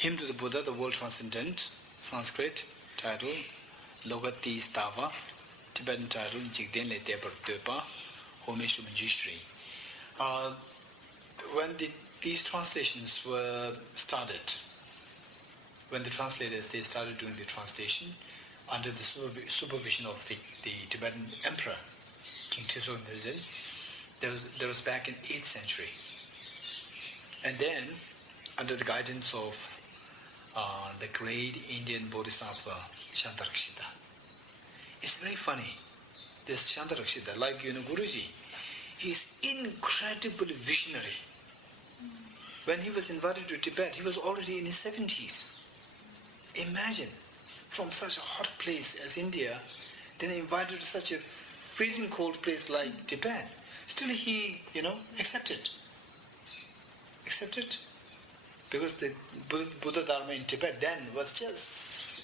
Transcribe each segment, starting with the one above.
Hymn to the Buddha, the World Transcendent, Sanskrit title, Logati Stava, Tibetan title, Jigten le Dhaypar Toepa, Homeshu Manjushri. When these translations were started, when the translators, they started doing the translation under the supervision of the Tibetan emperor, King Tizon, there was back in 8th century. And then, under the guidance of the great Indian Bodhisattva, Shantarakshita. It's very funny, this Shantarakshita, like Guruji, he's incredibly visionary. When he was invited to Tibet, he was already in his 70s. Imagine, from such a hot place as India, then invited to such a freezing cold place like Tibet. Still he, accepted. Accepted? Because the Buddha Dharma in Tibet then was just,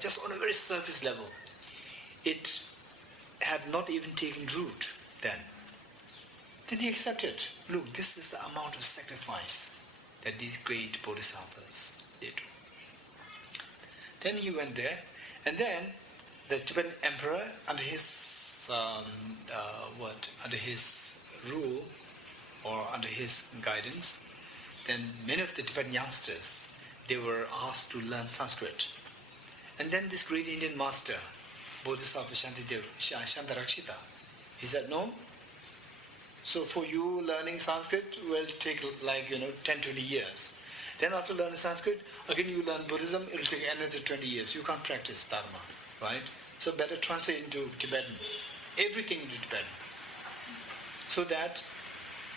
just on a very surface level. It had not even taken root then. Then he accepted. Look, this is the amount of sacrifice that these great bodhisattvas did. Then he went there, and then the Tibetan emperor, under his under his rule or under his guidance, then many of the Tibetan youngsters, they were asked to learn Sanskrit. And then this great Indian master, Bodhisattva Shantarakshita, he said, no. So for you, learning Sanskrit will take 10-20 years. Then after learning Sanskrit, again you learn Buddhism, it will take another 20 years. You can't practice Dharma, right? So better translate into Tibetan, everything into Tibetan. So that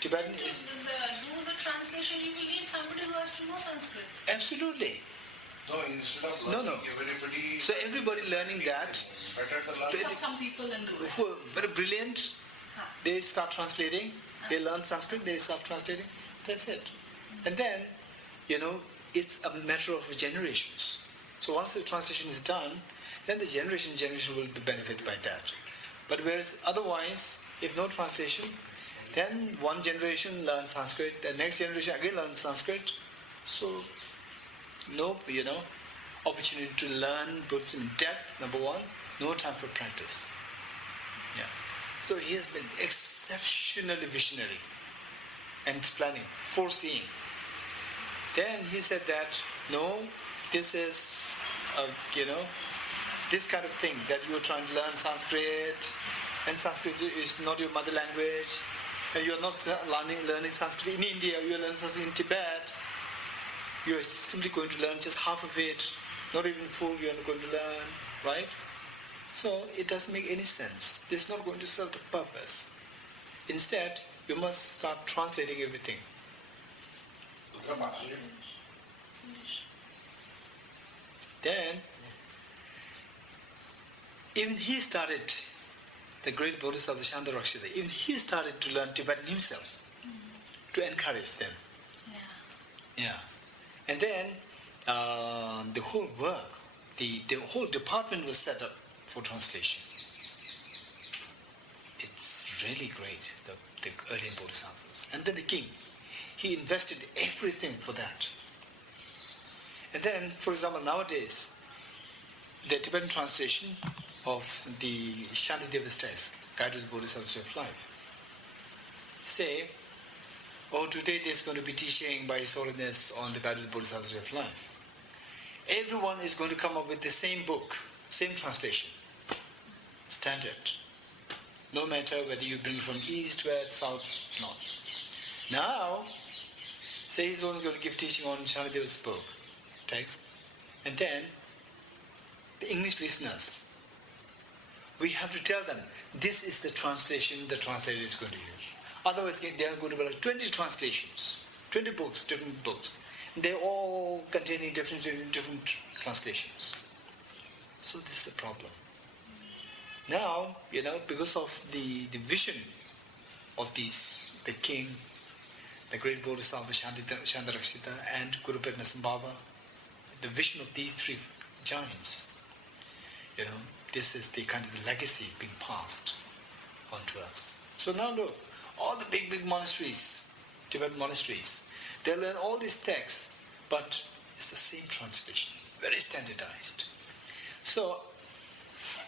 Tibetan is... Do the translation, you will need somebody who has to know Sanskrit. Absolutely. No, instead of learning, everybody... So everybody learning that... Pick up some people and do it. Who are very brilliant, they start translating, they learn Sanskrit, they start translating, that's it. And then, it's a matter of generations. So once the translation is done, then the generation will be benefited by that. But whereas otherwise, if no translation, then one generation learns Sanskrit, the next generation again learns Sanskrit. So, no, opportunity to learn Buddhism in depth, number one, no time for practice. Yeah. So he has been exceptionally visionary and planning, foreseeing. Then he said that, no, this is, this kind of thing that you're trying to learn Sanskrit, and Sanskrit is not your mother language, and you're not learning Sanskrit in India, you're learning Sanskrit in Tibet. You're simply going to learn just half of it, not even full you're not going to learn, right? So it doesn't make any sense. This is not going to serve the purpose. Instead, you must start translating everything. Then, even he started, the great Bodhisattva Shantarakshita, even he started to learn Tibetan himself, to encourage them. Yeah. And then, the whole work, the whole department was set up for translation. It's really great, the early Bodhisattvas. And then the king, he invested everything for that. And then, for example, nowadays, the Tibetan translation of the Shantideva's text, Guided Bodhisattva's Way of Life, say, today there's going to be teaching by His Holiness on the Guided Bodhisattva's Way of Life. Everyone is going to come up with the same book, same translation, standard. No matter whether you bring from east, west, south, north. Now, say he's only going to give teaching on Shantideva's book, text, and then the English listeners, we have to tell them, this is the translation the translator is going to use. Otherwise, they are going to have 20 translations, 20 books, different books. They all containing different translations. So this is the problem. Now, because of the vision of the king, the great Bodhisattva Shantarakshita and Guru Padmasambhava, the vision of these three giants, this is the kind of the legacy being passed on to us. So now look, all the big monasteries, Tibetan monasteries, they learn all these texts but it's the same translation, very standardized. So,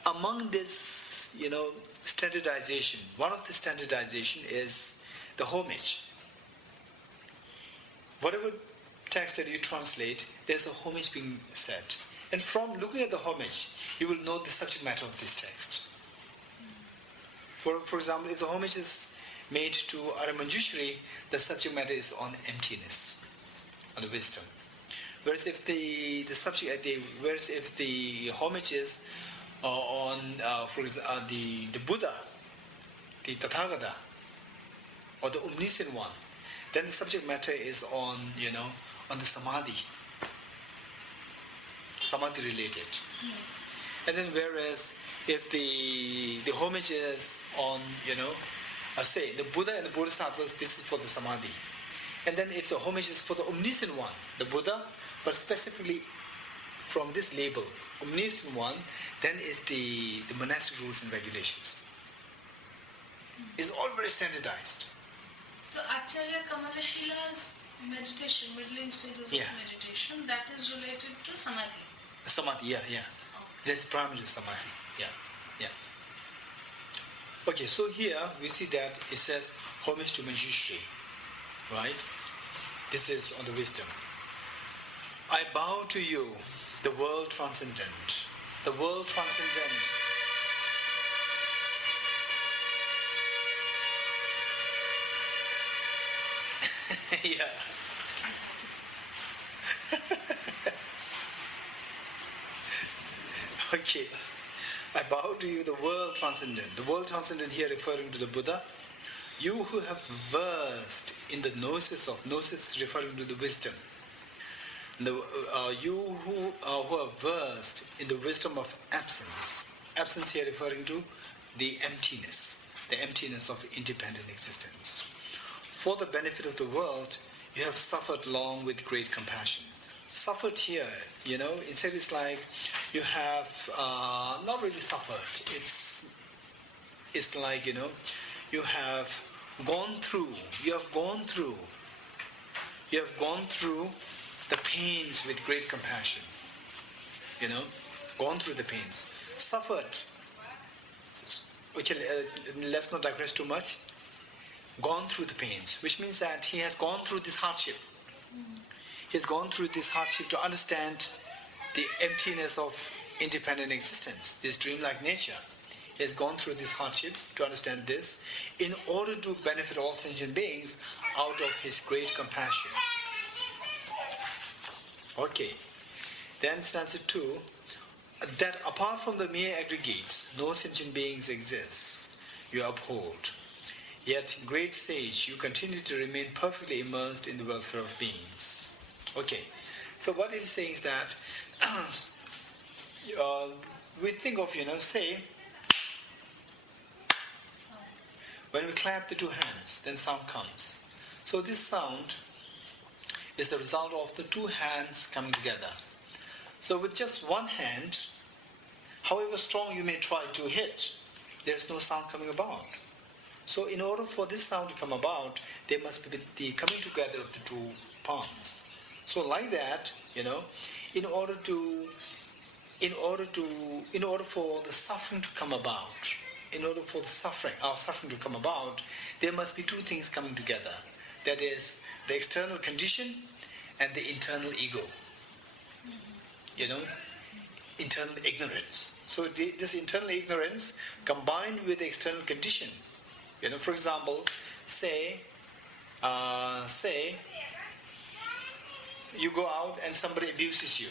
among this, standardization, one of the standardization is the homage. Whatever text that you translate, there's a homage being said. And from looking at the homage, you will know the subject matter of this text. For example, if the homage is made to Arya, the subject matter is on emptiness, on the wisdom. Whereas if the homage is on, for example, the Buddha, the Tathagata, or the omniscient one, then the subject matter is on on the samadhi related. And then whereas if the homage is on say the Buddha and the Bodhisattvas, this is for the samadhi. And then if the homage is for the omniscient one, the Buddha, but specifically from this label, omniscient one, then is the monastic rules and regulations. It's all very standardized. So Acharya Kamalashila's meditation, middling stages of meditation, that is related to samadhi. Samadhi, yeah. Okay. That's primarily samadhi, yeah. Okay, so here we see that it says homage to Manjushri, right? This is on the wisdom. I bow to you, the world transcendent. The world transcendent. Yeah. Okay. I bow to you, the world transcendent. The world transcendent here referring to the Buddha. You who have versed in the gnosis referring to the wisdom. You who are versed in the wisdom of absence. Absence here referring to the emptiness of independent existence. For the benefit of the world, you have suffered long with great compassion. Suffered here, instead it's like you have not really suffered. It's like, you have gone through the pains with great compassion. Gone through the pains. Suffered. Okay, let's not digress too much. Gone through the pains, which means that he has gone through this hardship. He's gone through this hardship to understand the emptiness of independent existence, this dreamlike nature. He has gone through this hardship to understand this in order to benefit all sentient beings out of his great compassion. Okay. Then stanza 2, that apart from the mere aggregates, no sentient beings exist, you uphold. Yet, great sage, you continue to remain perfectly immersed in the welfare of beings. Okay, so what it's saying is that we think of, say, when we clap the two hands, then sound comes. So this sound is the result of the two hands coming together. So with just one hand, however strong you may try to hit, there is no sound coming about. So in order for this sound to come about, there must be the coming together of the two palms. So like that, in order for the suffering to come about, our suffering to come about, there must be two things coming together. That is the external condition and the internal ego. Internal ignorance. So this internal ignorance combined with the external condition. For example, say you go out and somebody abuses you,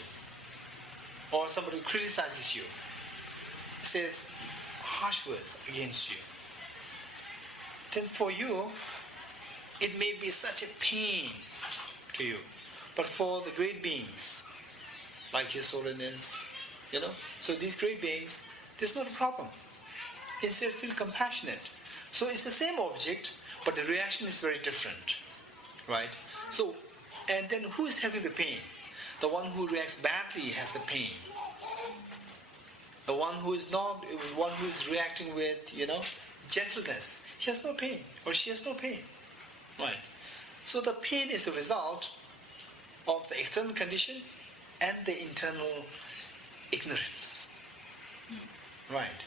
or somebody criticizes you, says harsh words against you. Then for you, it may be such a pain to you. But for the great beings, like His Holiness, so these great beings, there's not a problem. Instead, feel compassionate. So it's the same object, but the reaction is very different, right? So, and then who is having the pain? The one who reacts badly has the pain. The one who is reacting with, gentleness, he has no pain, or she has no pain, right? So the pain is the result of the external condition and the internal ignorance. Right.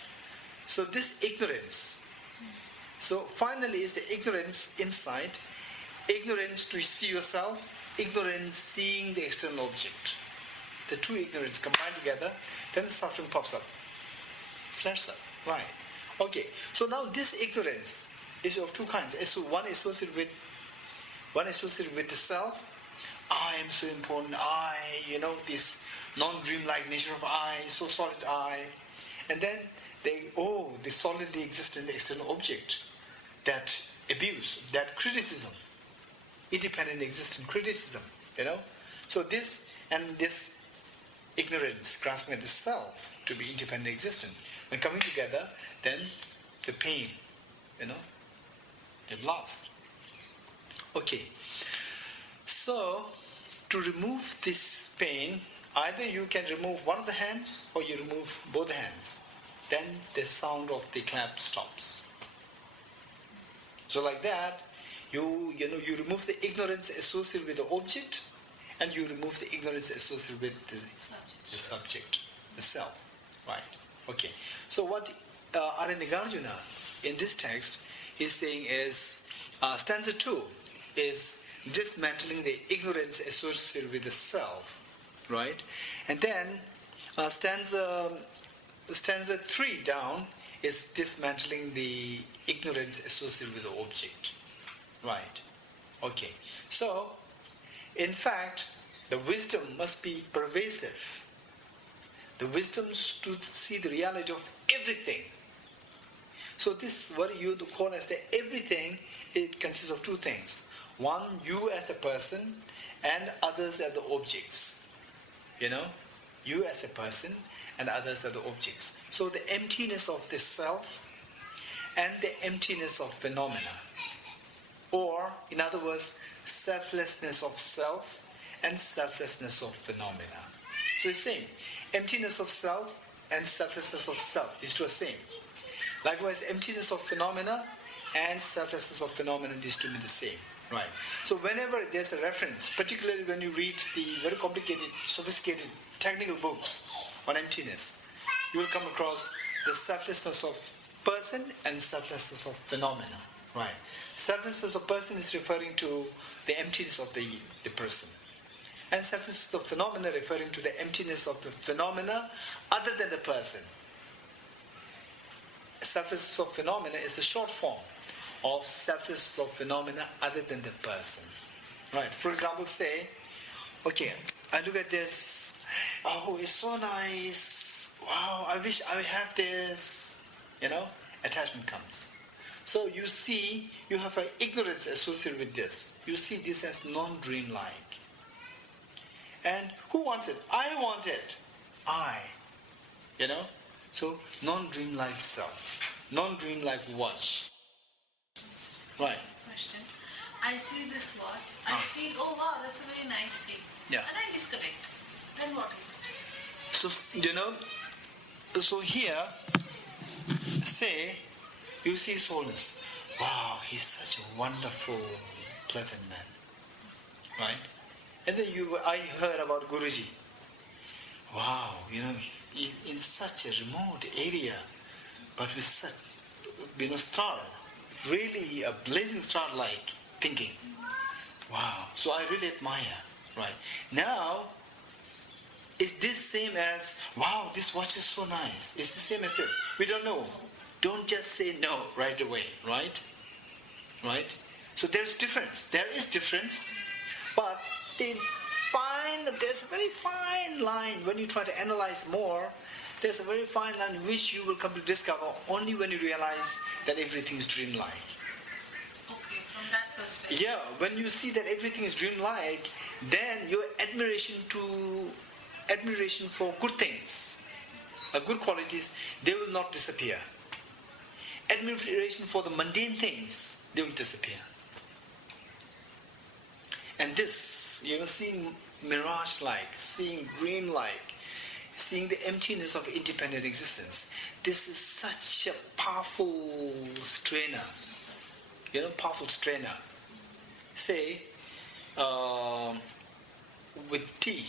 So this ignorance, so finally is the ignorance inside, ignorance to see yourself, ignorance seeing the external object. The two ignorance combined together, then the suffering pops up, flares up. Right. Okay. So now this ignorance is of two kinds. So one associated with the self. I am so important. I, this non-dream-like nature of I, so solid I, and then the solidly existent external object, that abuse, that criticism, independent existent criticism, So this and this ignorance, grasping at the self to be independent existent, when coming together, then the pain, they've lost. Okay. So, to remove this pain, either you can remove one of the hands or you remove both hands. Then the sound of the clap stops. So like that, you remove the ignorance associated with the object, and you remove the ignorance associated with the subject, the self. Right. Okay. So what Arya Nagarjuna in this text is saying is, stanza 2 is dismantling the ignorance associated with the self, right? And then stanza 3 down is dismantling the ignorance associated with the object, right? Okay. So, in fact, the wisdom must be pervasive. The wisdom to see the reality of everything. So this, what you call as the everything, it consists of two things. One, you as the person, and others as the objects. You as a person, and others are the objects. So the emptiness of the self, and the emptiness of phenomena. Or, in other words, selflessness of self, and selflessness of phenomena. So it's same. Emptiness of self, and selflessness of self. These two are same. Likewise, emptiness of phenomena, and selflessness of phenomena, these two mean the same. Right. So whenever there's a reference, particularly when you read the very complicated, sophisticated, technical books on emptiness, you will come across the selflessness of person and selflessness of phenomena. Right. Selflessness of person is referring to the emptiness of the person. And selflessness of phenomena referring to the emptiness of the phenomena other than the person. Selflessness of phenomena is a short form of selflessness of phenomena other than the person. Right. For example, say, okay, I look at this, oh, it's so nice, wow, I wish I had this, attachment comes. So you see, you have an ignorance associated with this. You see this as non-dreamlike. And who wants it? I want it. I. So non-dreamlike self. Non-dreamlike watch. Right. Question. I see this watch. I feel, oh wow, that's a very nice thing. Yeah. And I disconnect. Then what is it? So, so here, say, you see his wholeness. Wow, he's such a wonderful, pleasant man. Right? And then I heard about Guruji. Wow, in such a remote area, but with such, star, really a blazing star-like thinking. Wow, so I really admire. Right. Now, is this same as, wow, this watch is so nice? Is the same as this? We don't know. Don't just say no right away, right? Right? So there's difference. There is difference, but there's a very fine line when you try to analyze more. There's a very fine line which you will come to discover only when you realize that everything is dreamlike. Okay, from that perspective. Yeah, when you see that everything is dreamlike, then your admiration for good things, good qualities, they will not disappear. Admiration for the mundane things, they will disappear. And this, seeing mirage-like, seeing dream-like, seeing the emptiness of independent existence, this is such a powerful strainer. Powerful strainer. Say, with tea,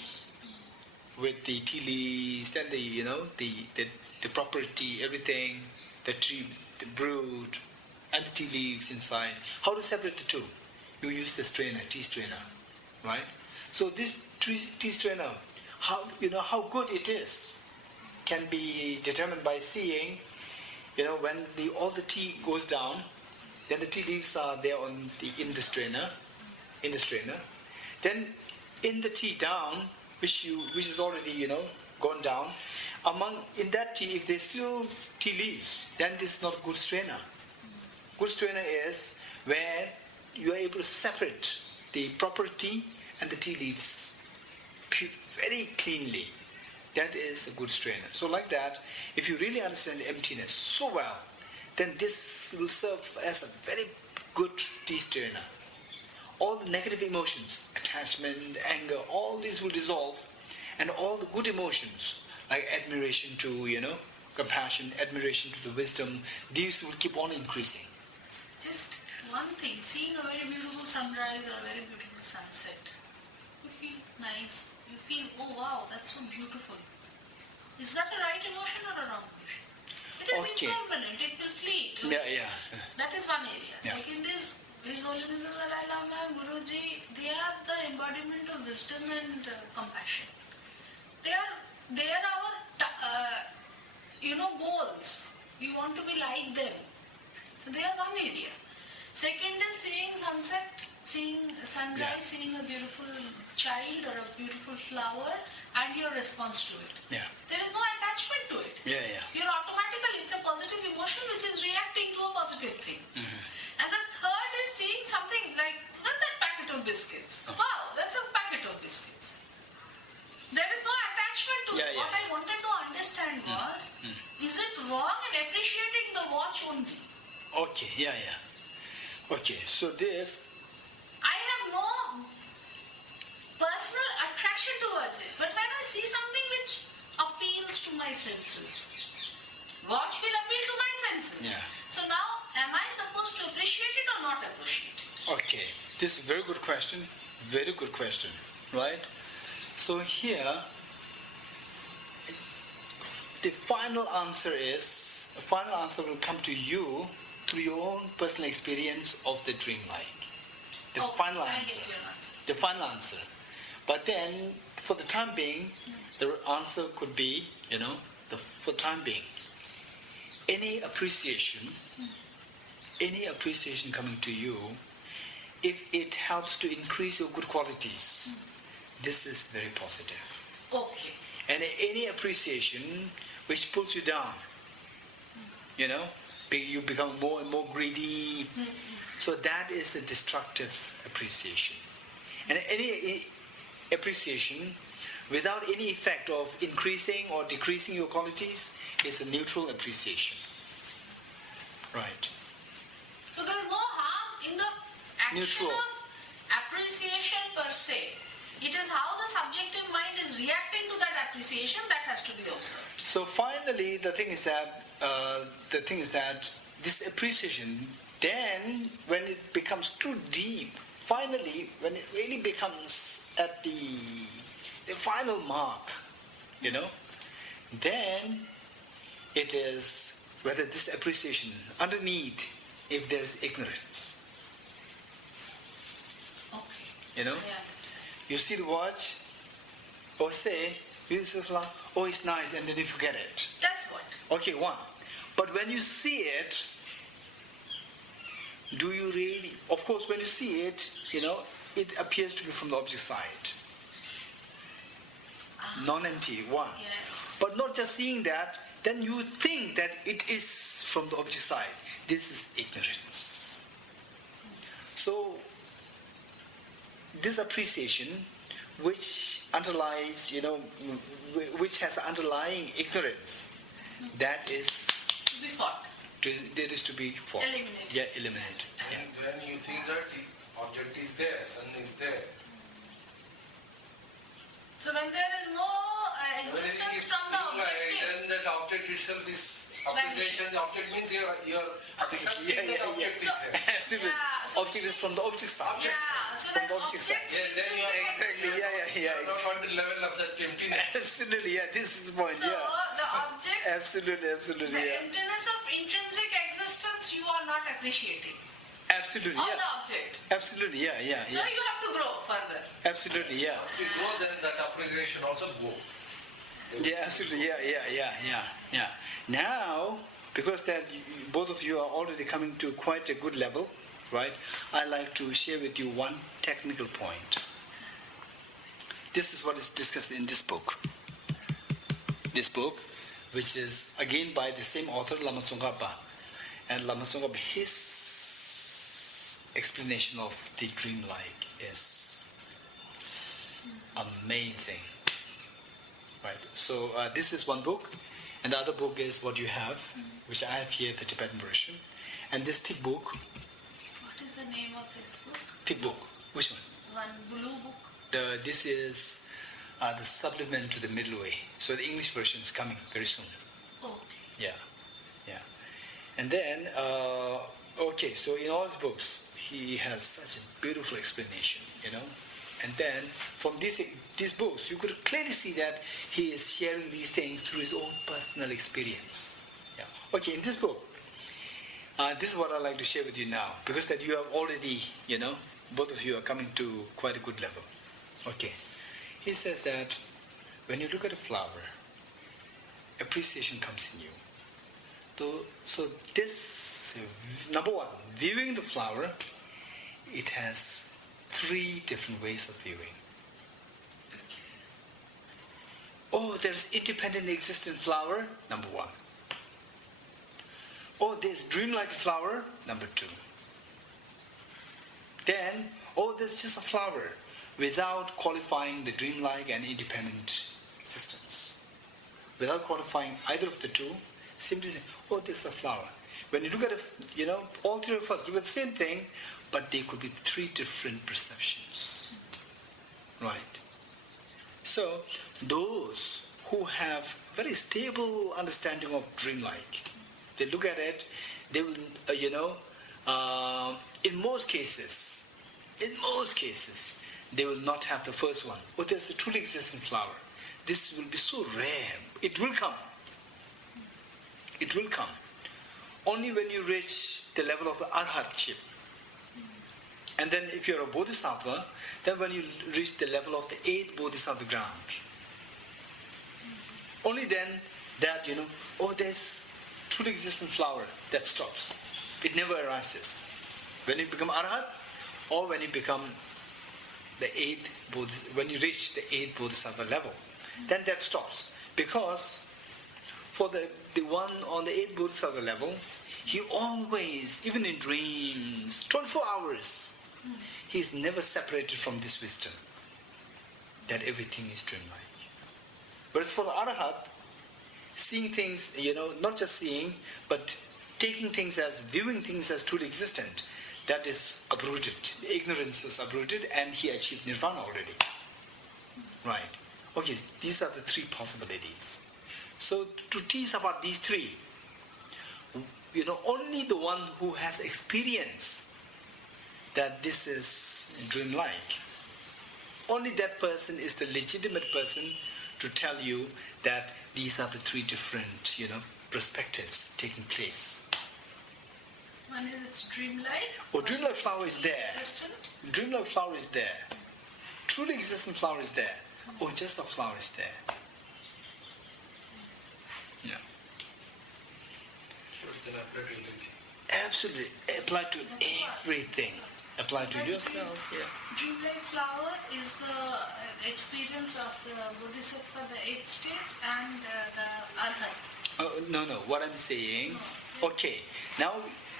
with the tea leaves, then the proper tea, everything, the tea, the brood, and the tea leaves inside. How to separate the two? You use the strainer, tea strainer, right? So this tea strainer, how good it is, can be determined by seeing, when all the tea goes down, then the tea leaves are there in the strainer. Then in the tea down, which is already gone down, in that tea, if there's still tea leaves, then this is not a good strainer. Good strainer is where you are able to separate the proper tea and the tea leaves very cleanly. That is a good strainer. So like that, if you really understand emptiness so well, then this will serve as a very good tea strainer. All the negative emotions, attachment, anger, all these will dissolve, and all the good emotions, like admiration to, compassion, admiration to the wisdom, these will keep on increasing. Just one thing, seeing a very beautiful sunrise or a very beautiful sunset, you feel nice, you feel, oh wow, that's so beautiful. Is that a right emotion or a wrong emotion? It is impermanent, it will fleet. Yeah. That is one area. Yeah. Second is, His Holiness the Dalai Lama, Guruji, they are the embodiment of wisdom and compassion. They are our, goals. We want to be like them. So they are one area. Second is seeing sunset, seeing sunrise, seeing a beautiful child or a beautiful flower, and your response to it. Yeah. There is no attachment to it. Yeah. You're automatically, it's a positive emotion which is reacting to a positive thing. Mm-hmm. And the third is seeing something like, look at that packet of biscuits. Oh. Wow, that's a packet of biscuits. There is no attachment to it. What I wanted to understand was, is it wrong in appreciating the watch only? Okay, yeah. Okay, so this... I have no personal attraction towards it. But when I see something which appeals to my senses, watch will appeal to my senses. Yeah. So now, am I supposed to appreciate it or not appreciate it? Okay, this is a very good question, right? So here, the final answer will come to you through your own personal experience of the dreamlike. The final answer. But then, for the time being, the answer could be, for the time being, any appreciation coming to you, if it helps to increase your good qualities, this is very positive. Okay. And any appreciation which pulls you down, you become more and more greedy. So that is a destructive appreciation. And any appreciation without any effect of increasing or decreasing your qualities is a neutral appreciation. Right. So there is no harm in the action of appreciation per se. It is how the subjective mind is reacting to that appreciation that has to be observed. So finally, the thing is that this appreciation, then when it becomes too deep, finally, when it really becomes at the final mark, then it is whether this appreciation underneath, if there is ignorance. Okay. You see the watch, or say, oh, it's nice, and then you forget it. That's what. Okay, one. But when you see it, do you really... Of course, when you see it, it appears to be from the object side. Non-empty, one. Yes. But not just seeing that, then you think that it is from the object side. This is ignorance. So, this appreciation, which underlies, which has underlying ignorance, that is to be fought. That is to be fought. Eliminated. Yeah, eliminated. Yeah. And when you think that the object is there, sun is there. So when there is no existence from the objective, then that object itself is appreciation. The object means you're accepting that object is there. Absolutely. Yeah, so object is from the object side. Yeah, so from that the object side. Yeah, then you are Exactly. Yeah. Not on the level of that emptiness. Absolutely, yeah. This is the point. So Yeah. the object, Absolutely, the yeah. emptiness of intrinsic existence, you are not appreciating. Absolutely, Or yeah. the object. Absolutely, yeah. So you have to grow further. Absolutely, yeah. Once you grow, then that appreciation also go. Yeah, absolutely, yeah. Now, because that both of you are already coming to quite a good level, right? I'd like to share with you one technical point. This is what is discussed in this book. This book, which is again by the same author, Lama Tsongkhapa. And Lama Tsongkhapa, his explanation of the dreamlike is amazing. Right. So this is one book, and the other book is what you have, which I have here, the Tibetan version. And this thick book. What is the name of this book? Thick book. Which one? One blue book. This is the supplement to the Middle Way. So the English version is coming very soon. Oh. Yeah. And then, okay, so in all his books, he has such a beautiful explanation, And then, from these books, you could clearly see that he is sharing these things through his own personal experience. Yeah. Okay, in this book, this is what I'd like to share with you now, because that you have already, both of you are coming to quite a good level. Okay. He says that when you look at a flower, appreciation comes in you. So this, number one, viewing the flower, it has 3 different ways of viewing. Oh, there's independent existent flower, number 1. Oh, there's dreamlike flower, number 2. Then, oh, there's just a flower without qualifying the dreamlike and independent existence. Without qualifying either of the two, simply say, oh, there's a flower. When you look at it, all 3 of us look at the same thing, but they could be 3 different perceptions. Right? So, those who have very stable understanding of dreamlike, they look at it, they will, in most cases, they will not have the first one. Oh, there's a truly existent flower. This will be so rare. It will come. It will come. Only when you reach the level of the arhatship. And then if you're a bodhisattva, then when you reach the level of the 8th bodhisattva ground. Only then that, oh, there's truly existent flower, that stops. It never arises. When you become arhat, or when you become the 8th when you reach the 8th bodhisattva level, then that stops. Because for the one on the 8th bodhisattva level, he always, even in dreams, 24 hours, he is never separated from this wisdom that everything is dreamlike. Whereas for the arahat, seeing things, not just seeing, but taking things as, viewing things as truly existent, that is uprooted. Ignorance is uprooted, and he achieved nirvana already. Right. Okay, these are the 3 possibilities. So to tease about these 3, only the one who has experience that this is dreamlike, only that person is the legitimate person to tell you that these are the 3 different, perspectives taking place. One is it's dreamlike. Oh, dreamlike flower is there. Existent. Dreamlike flower is there. Truly existent flower is there. Oh, just a flower is there. Yeah. Absolutely. Apply to everything. Apply to yourself. Yeah. Dreamlike flower is the experience of the bodhisattva, the 8 states, and the arhats. Oh, no. What I'm saying. Okay. Now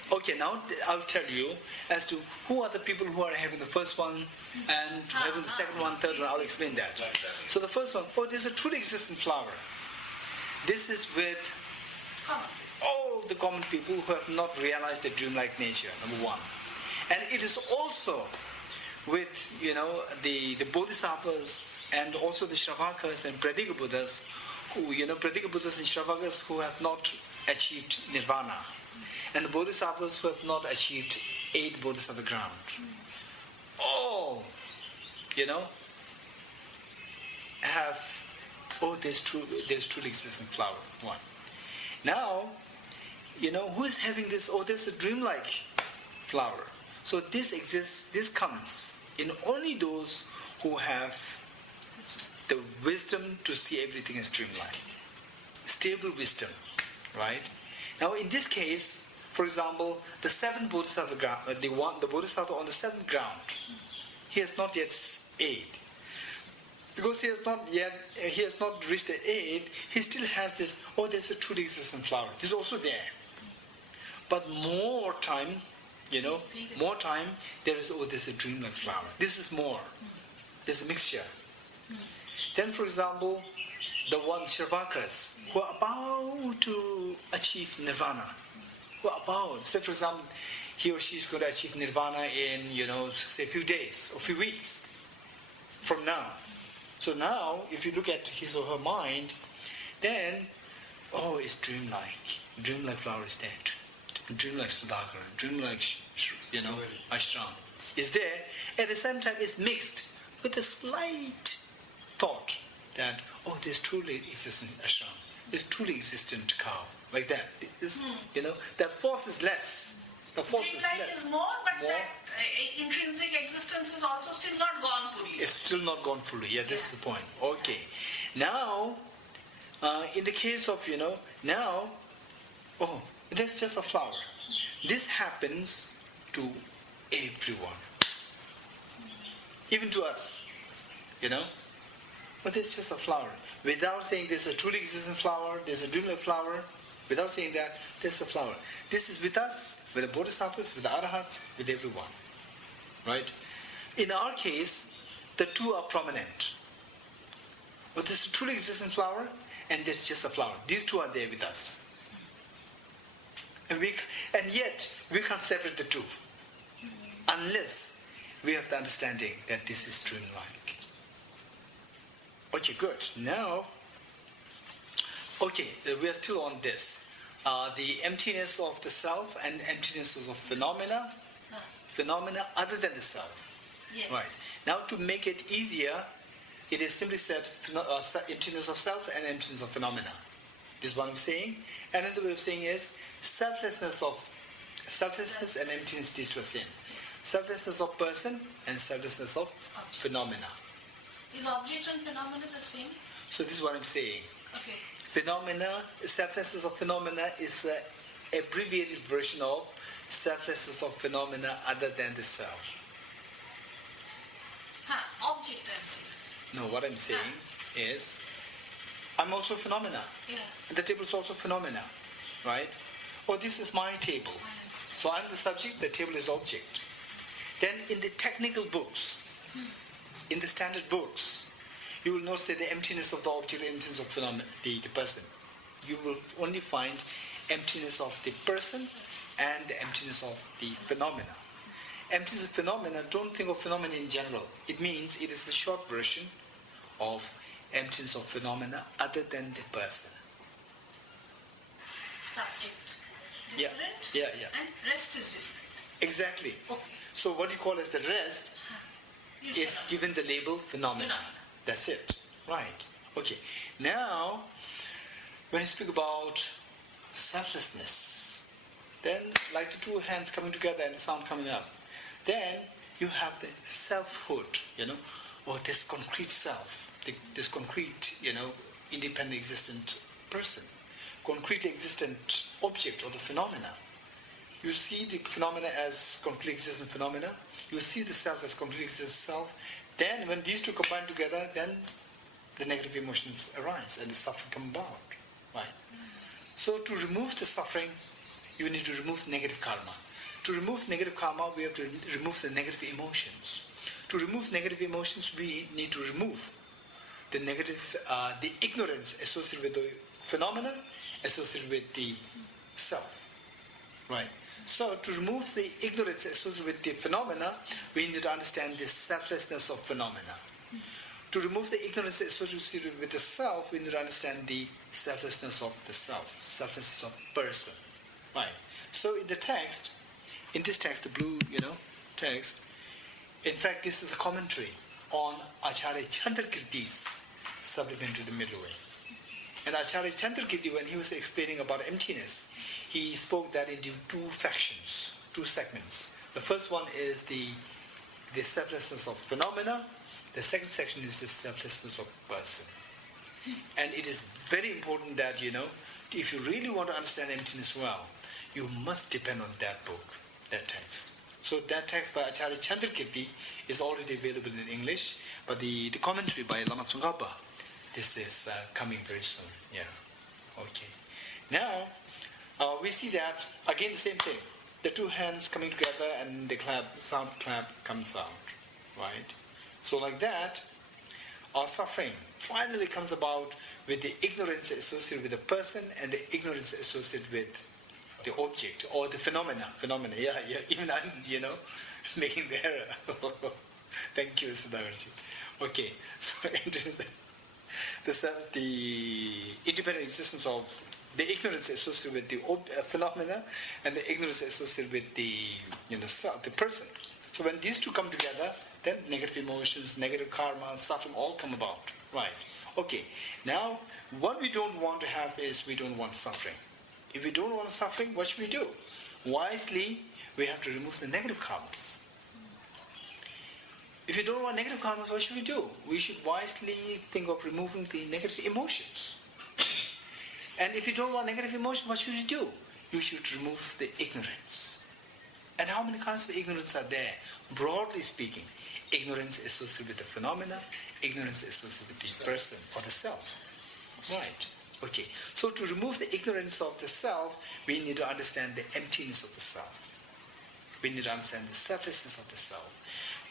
I'll tell you as to who are the people who are having the first one and having the second one, third one. I'll explain that. So the first one, there's a truly existent flower. This is with all the common people who have not realized their dreamlike nature, number 1. And it is also with, the bodhisattvas and also the Shravakas and Pradika Buddhas, who, Pradika Buddhas and Shravakas who have not achieved nirvana. And the bodhisattvas who have not achieved 8th bodhisattva ground. All, oh, there's truly existent flower. One. Now, who is having this? Oh, there's a dreamlike flower. So this exists, this comes in only those who have the wisdom to see everything as dreamlike. Stable wisdom, right? Now in this case, for example, the seventh bodhisattva ground, the bodhisattva on the seventh ground, he has not yet eight. Because he has not reached the eighth, he still has this, oh, there's a truly existent flower. This is also there. But more time, there is, oh, there's a dreamlike flower. This is more. There's a mixture. Then, for example, the one Shravakas who are about to achieve nirvana, say for example, he or she is going to achieve nirvana in, say a few days or few weeks from now. So now, if you look at his or her mind, then, oh, it's dreamlike. Dreamlike flower is there. Dreamlike Sudhakar, dreamlike, ashram is there. At the same time, it's mixed with a slight thought that, oh, there's truly existent ashram. There's truly existent cow. Like that. That force is less. The force is less. Is more, but that intrinsic existence is also still not gone fully. It's still not gone fully. Yeah, this is the point. Okay. Now, in the case of, oh, that's just a flower. This happens to everyone. Even to us. But it's just a flower. Without saying there's a truly existent flower, there's a dreamlike flower, without saying that, there's a flower. This is with us, with the bodhisattvas, with the arahats, with everyone. Right? In our case, the two are prominent. But there's a truly existent flower, and there's just a flower. These two are there with us. And yet, we can't separate the two. Unless we have the understanding that this is dreamlike. Okay, good. Now, we are still on this. The emptiness of the self and emptiness of phenomena other than the self. Yes. Right. Now, to make it easier, it is simply said emptiness of self and emptiness of phenomena. This is what I'm saying. Another way of saying is selflessness and emptiness, these two are same. Selflessness of person and selflessness of phenomena. Is object and phenomena the same? So this is what I'm saying. Okay. Selflessness of phenomena is an abbreviated version of selflessness of phenomena other than the self. Object I'm saying. No, what I'm saying is, I'm also a phenomena. Yeah. And the table is also phenomena. Right? Oh, this is my table. So I'm the subject, the table is object. Then in the technical books, in the standard books, you will not say the emptiness of the object, emptiness of phenomena, the person. You will only find emptiness of the person and the emptiness of the phenomena. Emptiness of phenomena, don't think of phenomena in general. It means it is the short version of emptiness of phenomena other than the person. Subject different? Yeah. And rest is different. Exactly. Okay. So what you call as the rest is given the label phenomena. That's it. Right. Okay. Now, when you speak about selflessness, then like the two hands coming together and the sound coming up, then you have the selfhood, or this concrete self, this concrete, independent existent person, concretely existent object or the phenomena. You see the phenomena as completely existent phenomena. You see the self as completely existent self. Then when these two combine together, then the negative emotions arise and the suffering come about. Right? So to remove the suffering, you need to remove negative karma. To remove negative karma, we have to remove the negative emotions. To remove negative emotions, we need to remove the negative, the ignorance associated with the phenomena, associated with the self. Right? So to remove the ignorance associated with the phenomena, we need to understand the selflessness of phenomena. To remove the ignorance associated with the self, we need to understand the selflessness of the self, selflessness of person. Right. So in this text, the blue, text, in fact, this is a commentary on Acharya Chandrakirti's subliminal to the middle way. And Acharya Chandrakirti, when he was explaining about emptiness, he spoke that into two factions, two segments. The first one is the selflessness of phenomena. The second section is the selflessness of person. And it is very important that, if you really want to understand emptiness well, you must depend on that book, that text. So that text by Acharya Chandrakirti is already available in English, but the commentary by Lama Tsongkhapa, this is coming very soon. Yeah. Okay. Now, we see that, again the same thing. The two hands coming together and the clap, sound clap comes out. Right? So like that, our suffering finally comes about with the ignorance associated with the person and the ignorance associated with the object or the phenomena. Yeah. Even I'm, making the error. Thank you, Siddharji. Okay, so the independent existence of the ignorance associated with the phenomena and the ignorance associated with the the person. So when these two come together, then negative emotions, negative karma, suffering all come about. Right. Okay. Now, what we don't want to have is we don't want suffering. If we don't want suffering, what should we do? Wisely, we have to remove the negative karmas. If you don't want negative karmas, what should we do? We should wisely think of removing the negative emotions. And if you don't want negative emotions, what should you do? You should remove the ignorance. And how many kinds of ignorance are there? Broadly speaking, ignorance associated with the phenomena, ignorance associated with the person or the self. Right. Okay. So to remove the ignorance of the self, we need to understand the emptiness of the self. We need to understand the selflessness of the self.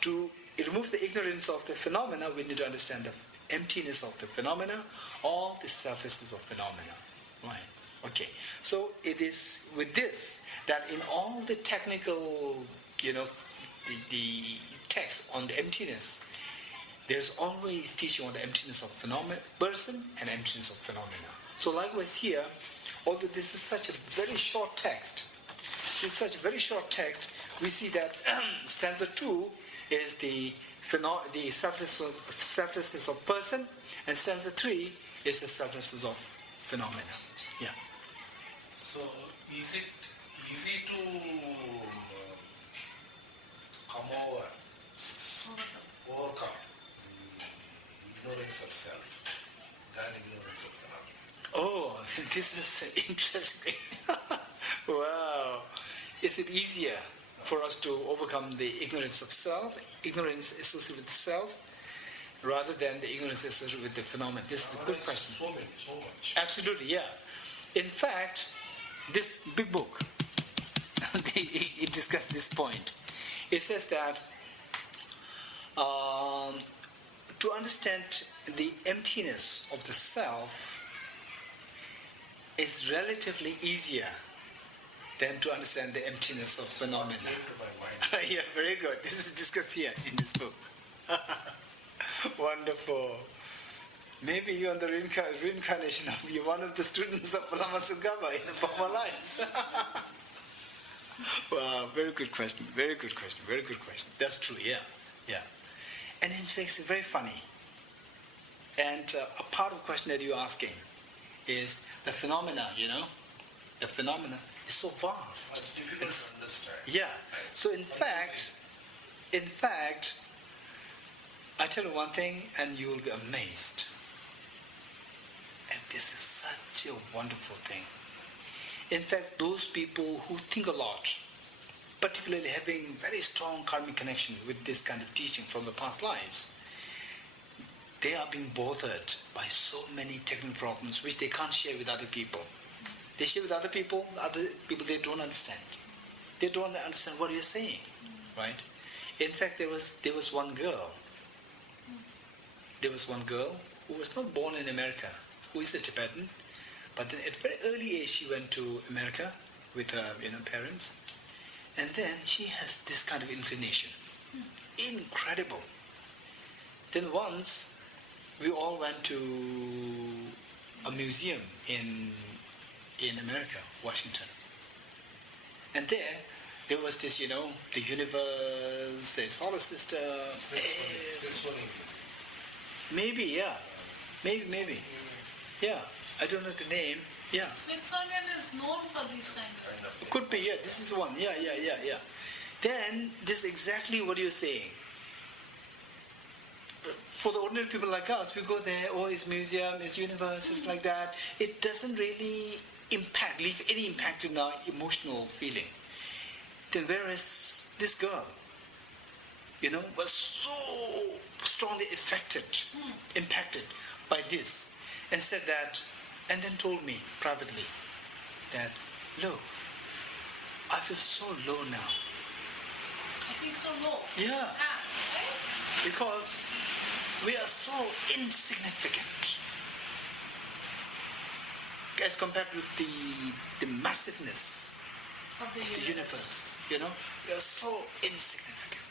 To remove the ignorance of the phenomena, we need to understand the emptiness of the phenomena or the selflessness of phenomena. Right. Okay. So it is with this that in all the technical, the text on the emptiness, there's always teaching on the emptiness of person and emptiness of phenomena. So likewise here, although this is such a very short text, we see that stanza 2 is the selflessness of person, and stanza 3 is the selflessness of phenomena. Yeah. So is it easy to overcome ignorance of self than ignorance of phenomena? Oh, this is interesting. Wow. Is it easier for us to overcome the ignorance of self, ignorance associated with self, rather than the ignorance associated with the phenomenon? This is a good question. So much. Absolutely, yeah. In fact, this big book, it discussed this point. It says that to understand the emptiness of the self is relatively easier than to understand the emptiness of phenomena. Yeah, very good. This is discussed here in this book. Wonderful. Maybe you're on the reincarnation of you're one of the students of Lama Tsongkhapa in the former lives. Wow, very good question. That's true, yeah. And in fact, it's very funny. And a part of the question that you're asking is the phenomena, the phenomena is so vast. It's difficult to understand. Yeah. So in fact, I tell you one thing and you will be amazed. And this is such a wonderful thing. In fact, those people who think a lot, particularly having very strong karmic connection with this kind of teaching from the past lives, they are being bothered by so many technical problems which they can't share with other people. They share with other people they don't understand. They don't understand what you're saying, right? In fact, there was one girl. There was one girl who was not born in America, who is a Tibetan, but then at a very early age she went to America with her parents, and then she has this kind of inclination. Incredible. Then once we all went to a museum in America, Washington. And there was this, the universe, the solar system. This one. Maybe, yeah. Maybe. Yeah, I don't know the name. Yeah. Switzerland is known for these kind of. Could be, yeah, this is one. Yeah. Then, this is exactly what you're saying. For the ordinary people like us, we go there, oh, it's museum, it's universe, it's like that. It doesn't really leave any impact in our emotional feeling. Then whereas this girl, was so strongly impacted by this, and said that, and then told me privately that, look, I feel so low now. I feel so low. Yeah. Right? Because we are so insignificant as compared with the massiveness Of the of the universe. We are so insignificant.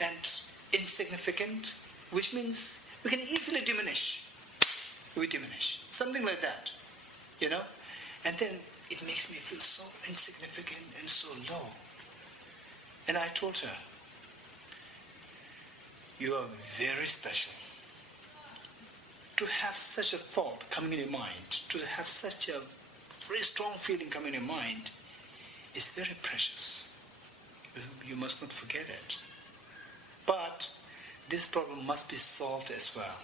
And insignificant, which means we can easily diminish. We diminish. Something like that. And then it makes me feel so insignificant and so low. And I told her, you are very special. To have such a thought coming in your mind, to have such a very strong feeling coming in your mind, is very precious. You must not forget it. But this problem must be solved as well.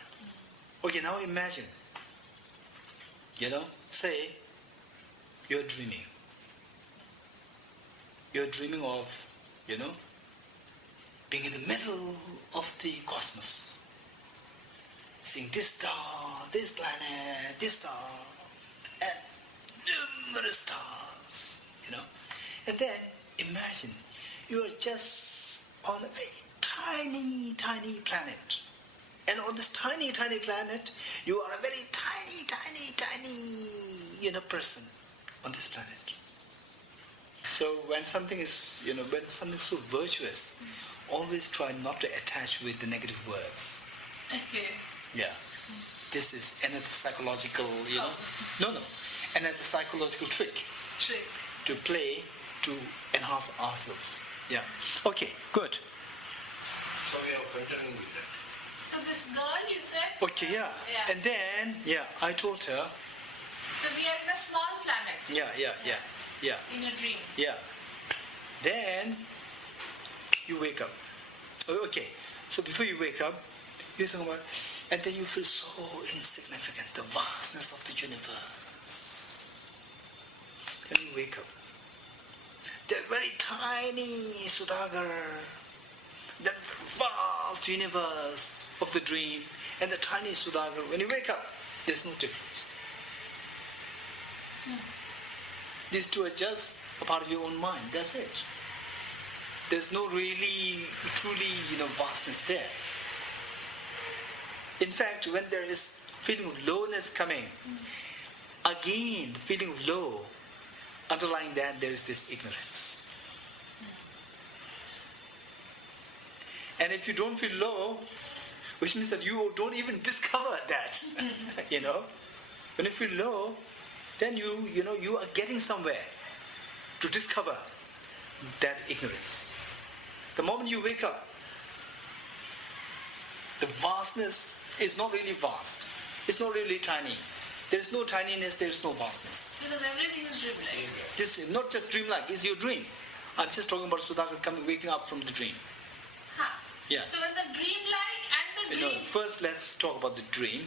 Okay, now imagine, say you're dreaming. You're dreaming of, being in the middle of the cosmos. Seeing this star, this planet, this star, and numerous stars, And then imagine you are just on a very tiny, tiny planet. And on this tiny, tiny planet, you are a very tiny, tiny, tiny, person on this planet. So when something is, when something so virtuous, always try not to attach with the negative words. Okay. Yeah. This is another psychological, No. Another psychological trick. To play, to enhance ourselves. Yeah. Okay, good. So we are continuing with that. So this girl, you said? Okay, yeah. And then, I told her. So we are in a small planet. Yeah. In a dream. Yeah. Then, you wake up. Okay. So before you wake up, you think about, and then you feel so insignificant, the vastness of the universe. Then you wake up. That very tiny Sudagar, that vast universe of the dream, and the tiny Sudagar, when you wake up, there's no difference. These two are just a part of your own mind, that's it. There's no really, truly, vastness there. In fact, when there is feeling of lowness coming, again, the feeling of low, underlying that there is this ignorance. And if you don't feel low, which means that you don't even discover that, When you feel low, then you are getting somewhere to discover that ignorance. The moment you wake up, the vastness is not really vast. It's not really tiny. There is no tininess, there is no vastness. Because everything is dreamlike. This is not just dreamlike, it's your dream. I'm just talking about Sudhakar waking up from the dream. Yeah. So when the dreamlike and the dream... First let's talk about the dream.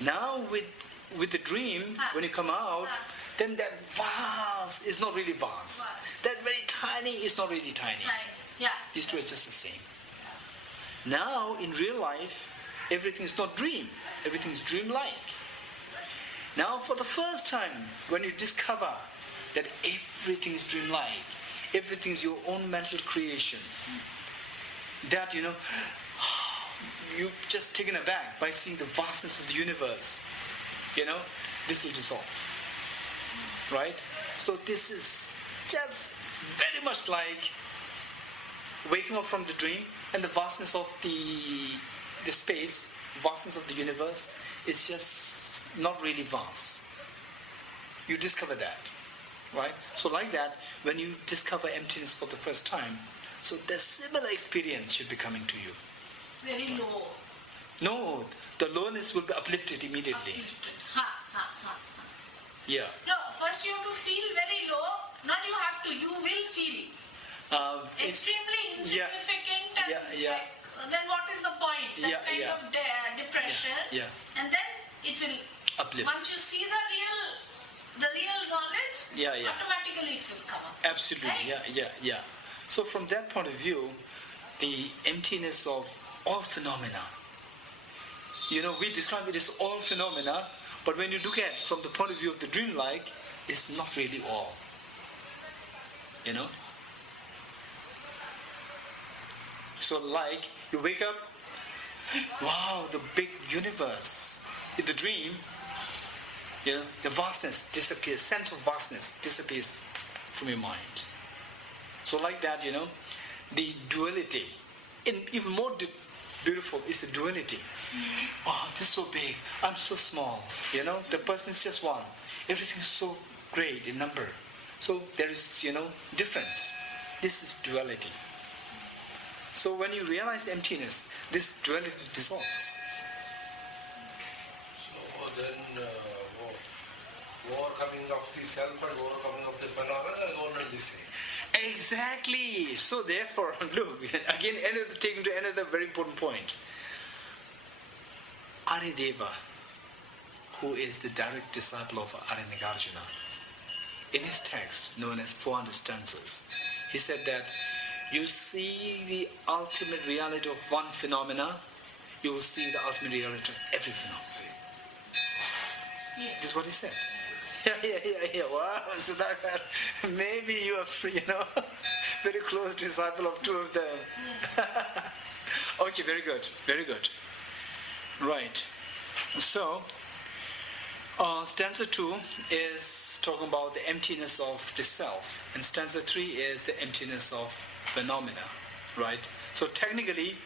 Now with the dream, when you come out, then that vast is not really vast. That very tiny is not really tiny. Yeah. These two are just the same. Now, in real life, everything is not dream. Everything is dreamlike. Now, for the first time, when you discover that everything is dreamlike, everything is your own mental creation, that, you're just taken aback by seeing the vastness of the universe, this will dissolve. Right? So this is just very much like waking up from the dream, and the vastness of the space, vastness of the universe is just not really vast. You discover that, right? So like that, when you discover emptiness for the first time, so the similar experience should be coming to you. Very low. No, the lowness will be uplifted immediately. Uplifted. Ha, ha, ha, ha. Yeah. No, first you have to feel very low. Not you have to, you will feel. Extremely insignificant. Then what is the point? That kind of depression. And then it will uplift. Once you see the real knowledge, automatically it will come up. Absolutely. Right? So from that point of view, the emptiness of all phenomena, we describe it as all phenomena, but when you look at it from the point of view of the dreamlike, it's not really all. So like, you wake up, wow, the big universe. In the dream, the vastness disappears, sense of vastness disappears from your mind. So like that, the duality, even more beautiful is the duality. Oh, this is so big, I'm so small. The person is just one. Everything is so great in number. So there is, difference. This is duality. So when you realize emptiness, this duality dissolves. So then overcoming of the self and overcoming of the phenomena are all the same. Exactly. So therefore, look, again, taking to another very important point. Arya, who is the direct disciple of Arya Nagarjuna, in his text known as 400 stanzas, he said that you see the ultimate reality of one phenomena, you will see the ultimate reality of every phenomenon. Yes. This is what he said. Yeah. Wow, so that maybe you are, very close disciple of two of them. Okay, very good. Right. So, stanza 2 is talking about the emptiness of the self, and stanza 3 is the emptiness of phenomena, right? So technically,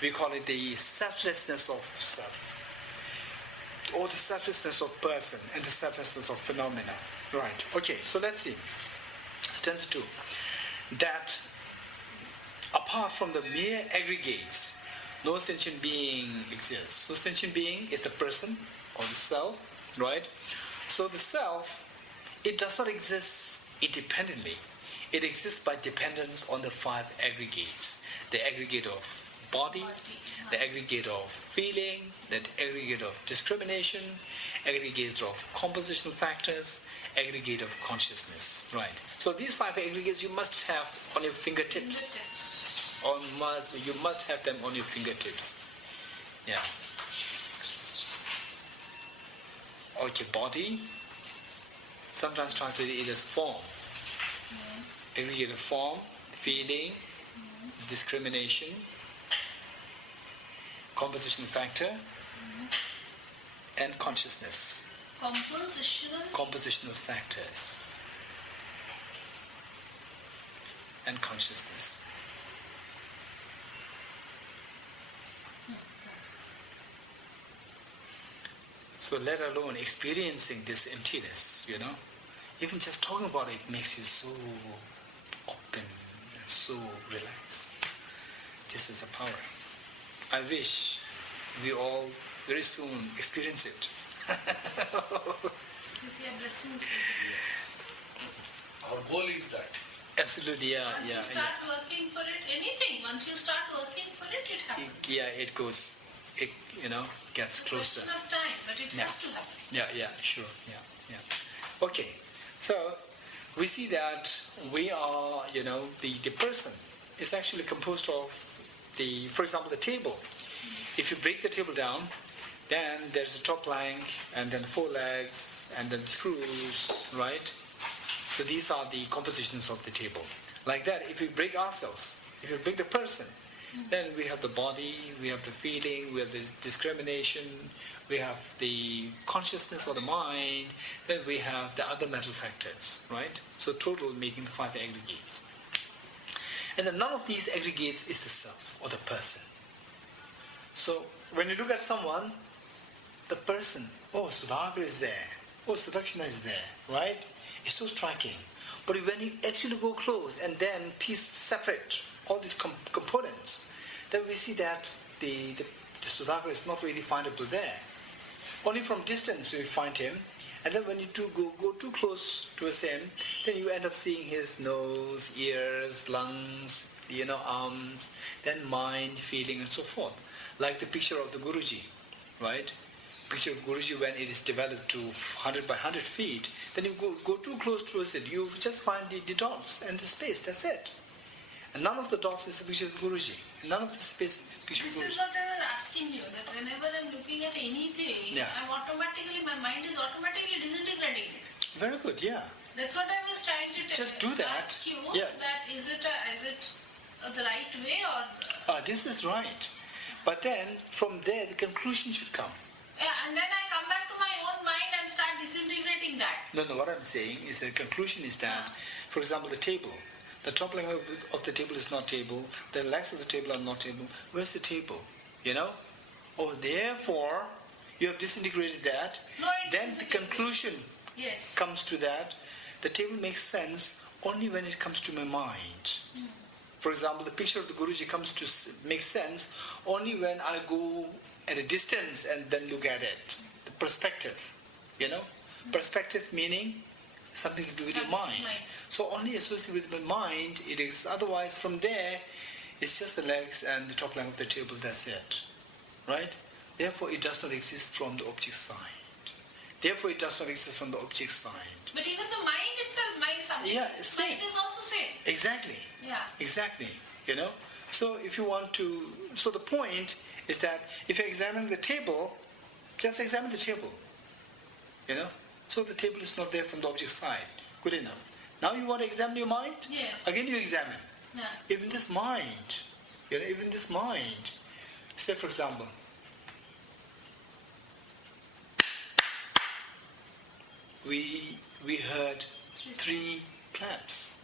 we call it the selflessness of self, or the selflessness of person, and the selflessness of phenomena, right? Okay, so let's see. Stanza 2. That apart from the mere aggregates, no sentient being exists. So sentient being is the person or the self, right? So the self, it does not exist independently. It exists by dependence on the 5 aggregates. The aggregate of body, the aggregate of feeling, the aggregate of discrimination, aggregate of compositional factors, aggregate of consciousness, right? So these 5 aggregates you must have on your fingertips. You must have them on your fingertips. Yeah. Okay, body, sometimes translated as form. Aggregate of form, feeling, discrimination, composition factor, and consciousness. Compositional factors and consciousness. So let alone experiencing this emptiness, even just talking about it makes you so open and so relaxed. This is a power. I wish we all very soon experience it. With your blessings. Yes. Our goal is that. Absolutely, yeah. Once you start working for it, anything, once you start working for it, it happens. It goes, gets closer. It's a question of time, but it has to happen. Yeah, sure, yeah. Okay, so we see that we are, the person is actually composed of for example, the table. If you break the table down, then there's a top plank, and then 4 legs, and then the screws, right? So these are the compositions of the table. Like that, if we break ourselves, if we break the person, then we have the body, we have the feeling, we have the discrimination, we have the consciousness or the mind, then we have the other mental factors, right? So total making the 5 aggregates. And then none of these aggregates is the self or the person. So when you look at someone, the person, Sudhakar is there, Sudakshina is there, right? It's so striking. But when you actually go close and then separate all these components, then we see that the The Sudhakar is not really findable there. Only from distance we find him, and then when you go too close towards him, then you end up seeing his nose, ears, lungs, arms, then mind, feeling, and so forth. Like the picture of the Guruji, right? Picture of Guruji when it is developed to 100 by 100 feet, then you go too close towards it, you just find the dots and the space, that's it. And none of the dots is the picture of Guruji. None of the space is the picture of Guruji. This is what I was asking you, that whenever I'm looking at anything, my mind is automatically disintegrating it. Very good, yeah. That's what I was trying to Just do that. ask you, Yeah. that is it the right way or... This is right. But then, from there, the conclusion should come. Yeah, and then I come back to my own mind and start disintegrating that. No, what I'm saying is the conclusion is that, for example, the table. The top line of the table is not table. The legs of the table are not table. Where's the table? Therefore, you have disintegrated that. No, then the conclusion yes. comes to that. The table makes sense only when it comes to my mind. For example, the picture of the Guruji comes to make sense only when I go at a distance and then look at it. The perspective, Perspective meaning something to do with your mind. So only associated with my mind it is. Otherwise, from there, it's just the legs and the top line of the table, that's it. Right? Therefore, it does not exist from the object side. But even the mind itself, mind is also same. Exactly. Yeah. Exactly. So if you want to... So the point is that if you examine the table, just examine the table. So the table is not there from the object side. Good enough. Now you want to examine your mind? Yes. Again you examine. Yeah. Even this mind. Say for example, we heard three claps,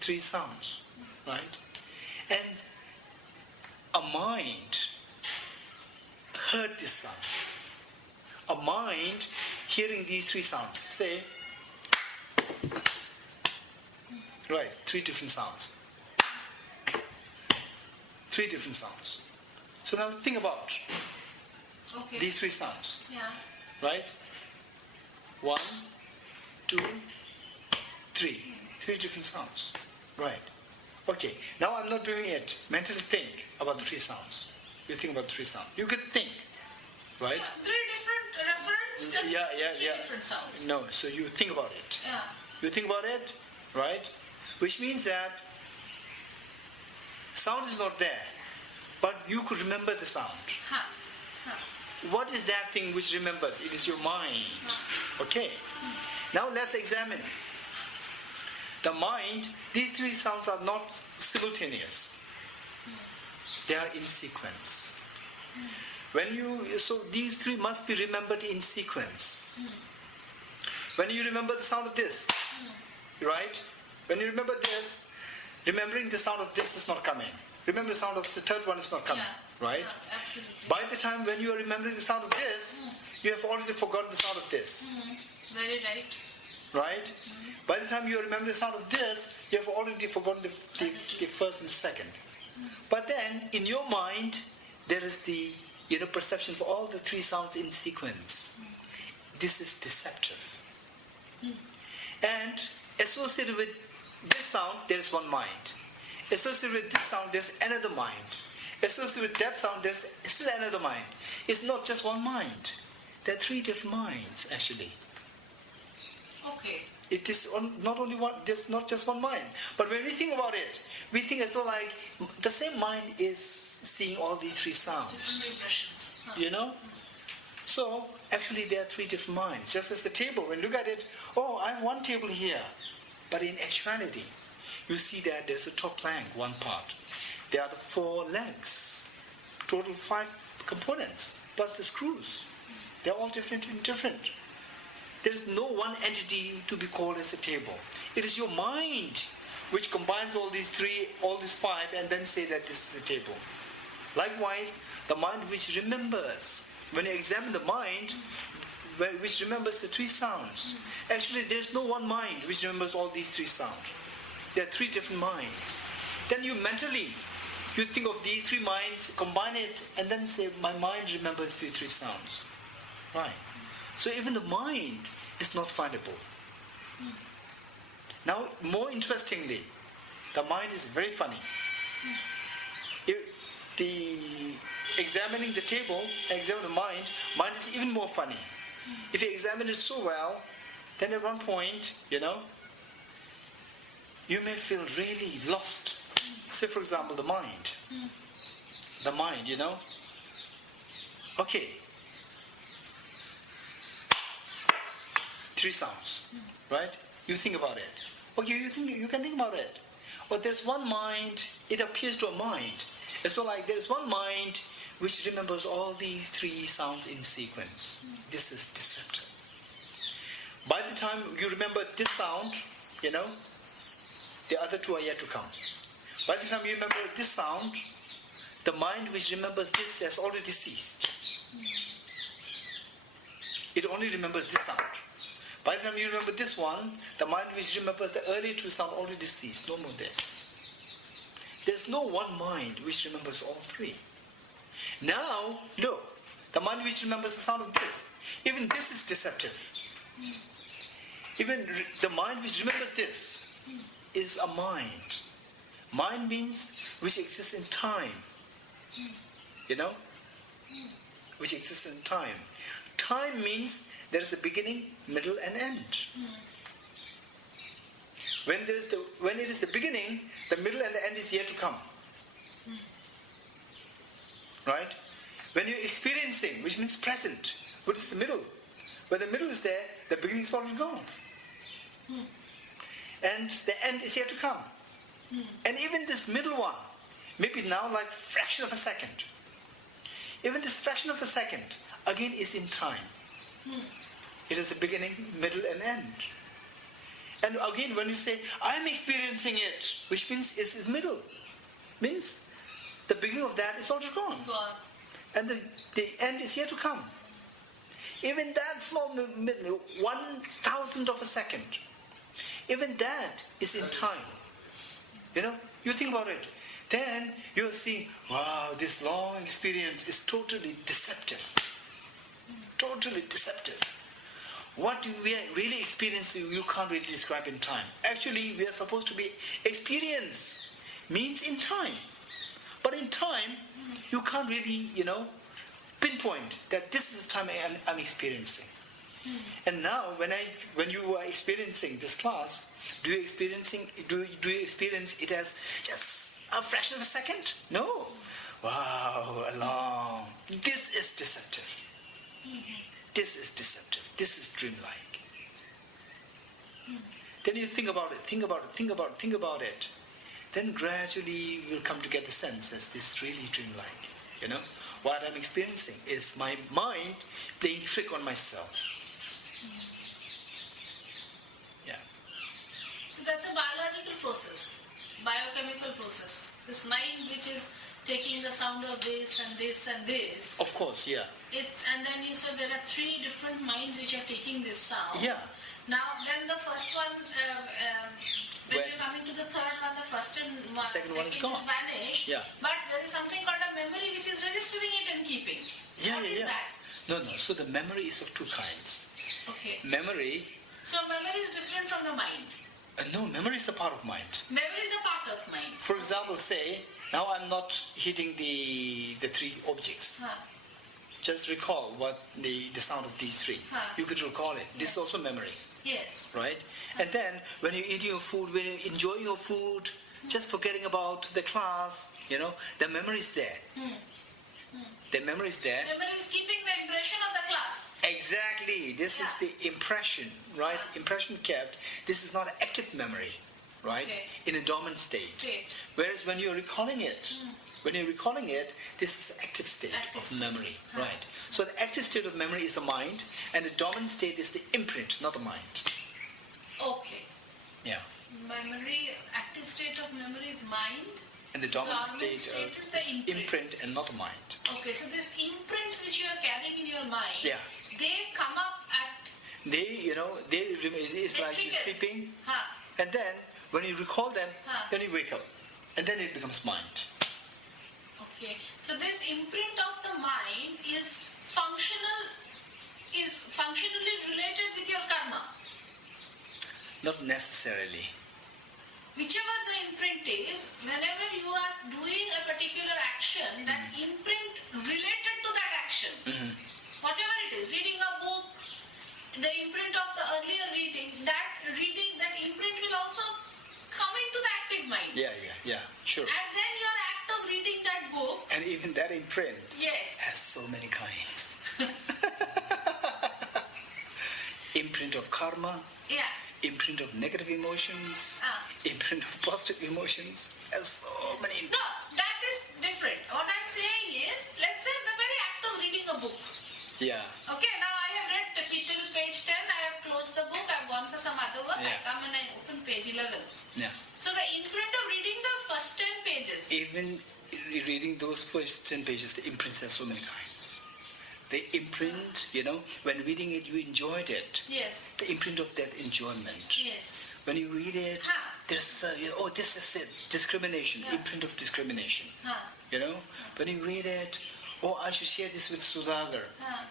three sounds, right? And a mind heard this sound. A mind hearing these three sounds. Say, right, three different sounds. So now think about these three sounds. Yeah. Right? 1, 2, 3. Three different sounds. Right. Okay. Now I'm not doing it. Mentally think about the three sounds. You think about the three sounds. You can think. Right? Three different reference. Yeah. Different sounds. No, so you think about it. Yeah. You think about it, right? Which means that sound is not there, but you could remember the sound. What is that thing which remembers? It is your mind. Okay. Now let's examine. The mind, these three sounds are not simultaneous. They are in sequence. So these three must be remembered in sequence. When you remember the sound of this, right? When you remember this, remembering the sound of this is not coming. Remember the sound of the third one is not coming, right? Yeah, absolutely. By the time when you are remembering the sound of this, you have already forgotten the sound of this. Very right. Right? By the time you remember the sound of this, you have already forgotten the first and the second. But then, in your mind, there is the perception of all the three sounds in sequence. This is deceptive. And associated with this sound, there is one mind. Associated with this sound, there's another mind. Associated with that sound, there's still another mind. It's not just one mind. There are three different minds, actually. Okay. It is not only one, there's not just one mind. But when we think about it, we think as though like the same mind is seeing all these three sounds. Different impressions. So, actually there are three different minds. Just as the table, when you look at it, I have one table here. But in actuality, you see that there's a top plank, one part. There are the 4 legs, total 5 components, plus the screws. They're all different. There is no one entity to be called as a table. It is your mind which combines all these 5, and then say that this is a table. Likewise, the mind which remembers. When you examine the mind, which remembers the 3 sounds. Actually, there's no one mind which remembers all these 3 sounds. There are 3 different minds. Then you mentally You think of these three minds, combine it, and then say, my mind remembers the three sounds. Right. So even the mind is not findable. Now, more interestingly, the mind is very funny. Examining the table, examine the mind is even more funny. If you examine it so well, then at one point, you may feel really lost. Say, for example, the mind. The mind, Okay. Three sounds, right? You think about it. Okay, you can think about it. But there's one mind, it appears to a mind. It's so like there's one mind which remembers all these three sounds in sequence. This is deceptive. By the time you remember this sound, the other two are yet to come. By the time you remember this sound, the mind which remembers this has already ceased. It only remembers this sound. By the time you remember this one, the mind which remembers the earlier two sound already ceased. No more there. There's no one mind which remembers all three. Now, look, the mind which remembers the sound of this, even this is deceptive. Even the mind which remembers this is a mind. Mind means which exists in time. Which exists in time. Time means there is a beginning, middle, and end. When it is the beginning, the middle and the end is yet to come. Right? When you're experiencing, which means present, what is the middle? When the middle is there, the beginning is already gone. And the end is yet to come. And even this middle one, maybe now like fraction of a second. Even this fraction of a second, again, is in time. It is the beginning, middle, and end. And again, when you say, I'm experiencing it, which means it's the middle, means the beginning of that is already gone. And the end is yet to come. Even that small 1,000th of a second, even that is in time. You think about it. Then you're seeing, wow, this long experience is totally deceptive. Totally deceptive. What we are really experiencing, you can't really describe in time. Actually, we are supposed to be experience means in time. But in time, you can't really, pinpoint that this is the time I'm experiencing. And now, when you are experiencing this class, do you experience it as just a fraction of a second? No. Wow, long. This is deceptive. This is deceptive. This is dreamlike. Then you think about it. Then gradually you will come to get the sense that this is really dreamlike. What I'm experiencing is my mind playing trick on myself. Yeah. So that's a biological process, biochemical process. This mind which is taking the sound of this and this and this. Of course, yeah. And then you said there are three different minds which are taking this sound. Yeah. Now, then the first one, when you're coming to the third one, the first and second one is gone. Vanished. Yeah. But there is something called a memory which is registering it and keeping. Yeah, What is that? No. So the memory is of two kinds. Okay. Memory. So memory is different from the mind. No, memory is a part of mind. Memory is a part of mind. For example, say, now I'm not hitting the three objects. Just recall what the sound of these three. You could recall it. This is also memory. Yes. Right? And then when you're eating your food, when you're enjoying your food, just forgetting about the class, the memory is there. The memory is there. Memory is keeping the impression of the class. Exactly. This is the impression, right? Impression kept. This is not active memory, right? Okay. In a dormant state. Whereas when you're recalling it, this is active state of memory, right? So the active state of memory is the mind, and the dormant state is the imprint, not the mind. Okay. Yeah. Memory, active state of memory is mind. And the dormant state is is the imprint and not mind. Okay, so these imprints which you are carrying in your mind, they come up at... It's like you're sleeping, and then when you recall them, then you wake up, and then it becomes mind. Okay. So this imprint of the mind is functionally related with your karma. Not necessarily. Whichever the imprint is, whenever you are doing a particular action, that imprint related to that action, whatever it is, reading a book, the imprint of the earlier reading, that imprint will also come into the active mind. Yeah, sure. And then your act of reading that book. And even that imprint Yes. has so many kinds. Imprint of karma, Yeah. imprint of negative emotions, imprint of positive emotions, has so many. No, that is different. What I'm saying is, let's say the very act of reading a book. Yeah. Okay, now I have read till page 10, I have closed the book, I've gone for some other work, Yeah. I come and I open page 11. Yeah. So the imprint of reading those first 10 pages. Even reading those first 10 pages, the imprints have so many kinds. The imprint, when reading it, you enjoyed it. Yes. The imprint of that enjoyment. Yes. When you read it, Huh. there's, this is it, discrimination, Yeah. imprint of discrimination. Huh. When you read it, I should share this with Sudhagar.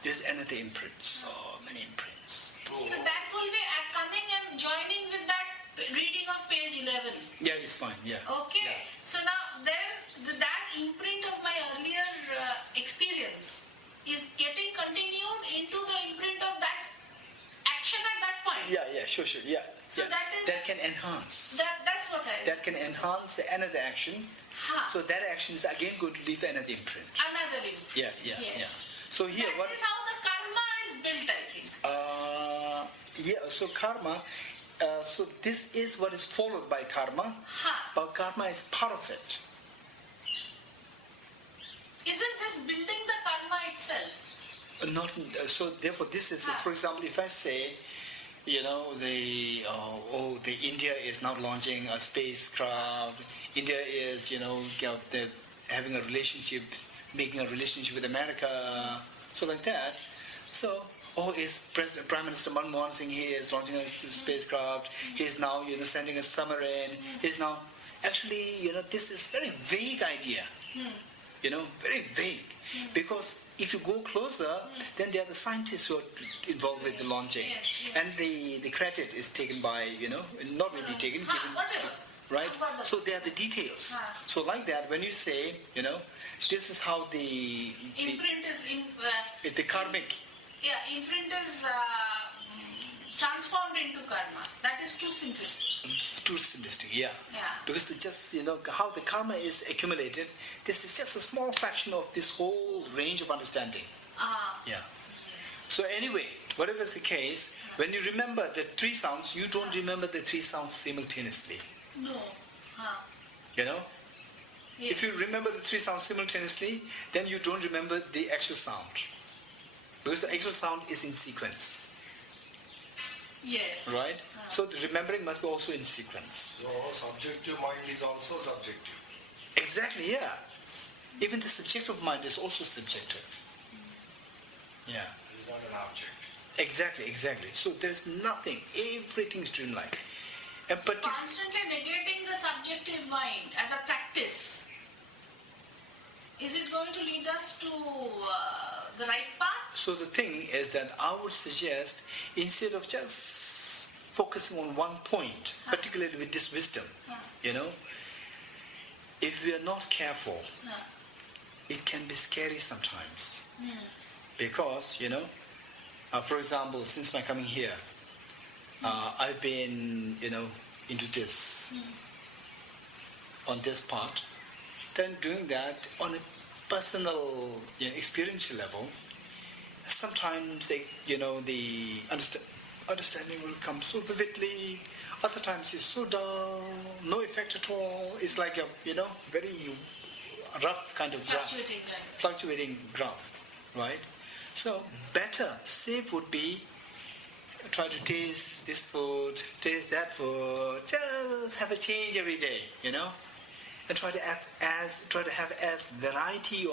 There's another imprint, so many imprints. So that will be coming and joining with that reading of page 11. Yeah, it's fine, yeah. Okay. Yeah. So now then that imprint of my earlier experience is getting continued into the imprint of that action at that point. Yeah, sure, yeah. So yeah. that is- That can enhance. That's what I... That can enhance another action. Ha. So that action is again going to leave another imprint. Another imprint. Yeah. Yes. So here, That is how the karma is built, I think. So karma, so this is what is followed by karma, Ha. but karma is part of it. Isn't this building the karma itself? Not so. Therefore, this is. For example, if I say, the India is now launching a spacecraft. India is, they're having a relationship, making a relationship with America, so like that. So, is Prime Minister Manmohan Singh, he is launching a spacecraft. He's now, sending a submarine. He's now, actually, this is very vague idea. Very vague. Because if you go closer, then there are the scientists who are involved with the launching. Yes. And the credit is taken by, not really taken, given. Whatever. Right? So there are the details. So like that, when you say, this is how the Imprint is... the karmic. Yeah, imprint is transformed into karma. That is too simplistic. Too simplistic, yeah. Yeah. Because it's just, how the karma is accumulated, this is just a small fraction of this whole range of understanding. Yeah. So anyway, whatever is the case, when you remember the three sounds, you don't remember the three sounds simultaneously. No. Yes. If you remember the three sounds simultaneously, then you don't remember the actual sound. Because the actual sound is in sequence. Yes. Right? So the remembering must be also in sequence. So subjective mind is also subjective. Exactly, yeah. Even the subjective mind is also subjective. Yeah. It is not an object. Exactly. So there's nothing. Everything is dreamlike. And Constantly negating the subjective mind as a practice. Is it going to lead us to the right path? So the thing is that I would suggest, instead of just focusing on one point, particularly with this wisdom, if we are not careful, it can be scary sometimes. Because, for example, since my coming here, I've been, into this, on this part. Then doing that on a personal, experiential level, sometimes the understanding will come so vividly. Other times it's so dull, no effect at all. It's like a, very rough kind of graph. Fluctuating graph, right? So better, safe would be try to taste this food, taste that food, just have a change every day, and try to have as varieties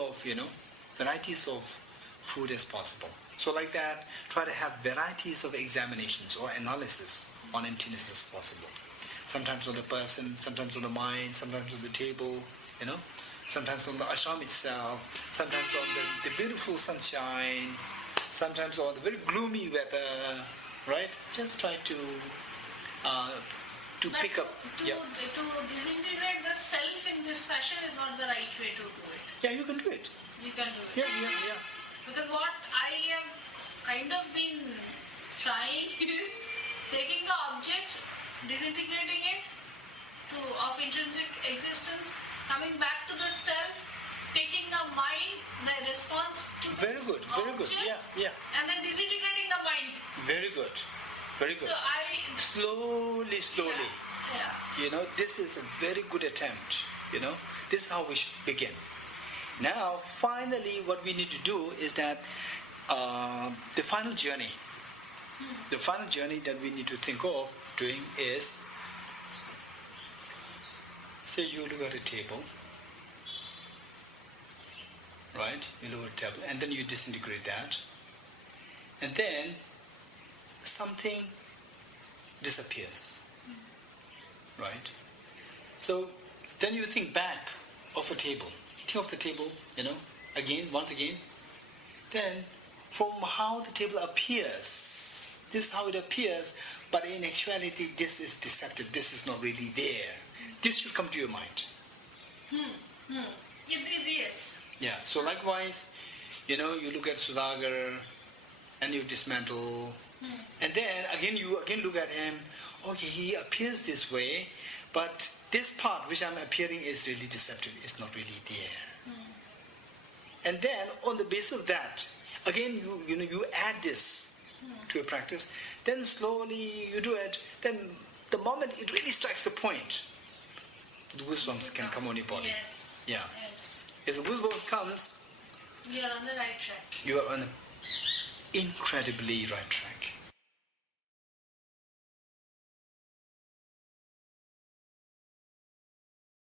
of food as possible. So like that, try to have varieties of examinations or analysis on emptiness as possible. Sometimes on the person, sometimes on the mind, sometimes on the table, sometimes on the ashram itself, sometimes on the beautiful sunshine, sometimes on the very gloomy weather, right? Just try to pick up. To disintegrate the self in this fashion is not the right way to do it. Yeah, you can do it. You can do it. Yeah. Because what I have kind of been trying is taking the object, disintegrating it of intrinsic existence, coming back to the self, taking the mind, the response to the Very good. Yeah. and then disintegrating the mind. Very good. So Slowly. Yeah. This is a very good attempt. This is how we should begin. Now, finally, what we need to do is that the final journey that we need to think of doing is, say you look at a table, right? You look at a table, and then you disintegrate that, and then something disappears, right? So then you think back of a table. Think of the table, once again. Then from how the table appears, this is how it appears, but in actuality this is deceptive, this is not really there. This should come to your mind. Yes. Yeah, so likewise, you look at Sudhagar and you dismantle, and then you look at him, okay, he appears this way, but this part which I'm appearing is really deceptive, it's not really there. And then on the basis of that, again you add this to a practice, then slowly you do it, then the moment it really strikes the point, the goosebumps can come on your body. Yes. Yeah. Yes. If the goosebumps comes, You are on the right track. you are on an incredibly right track.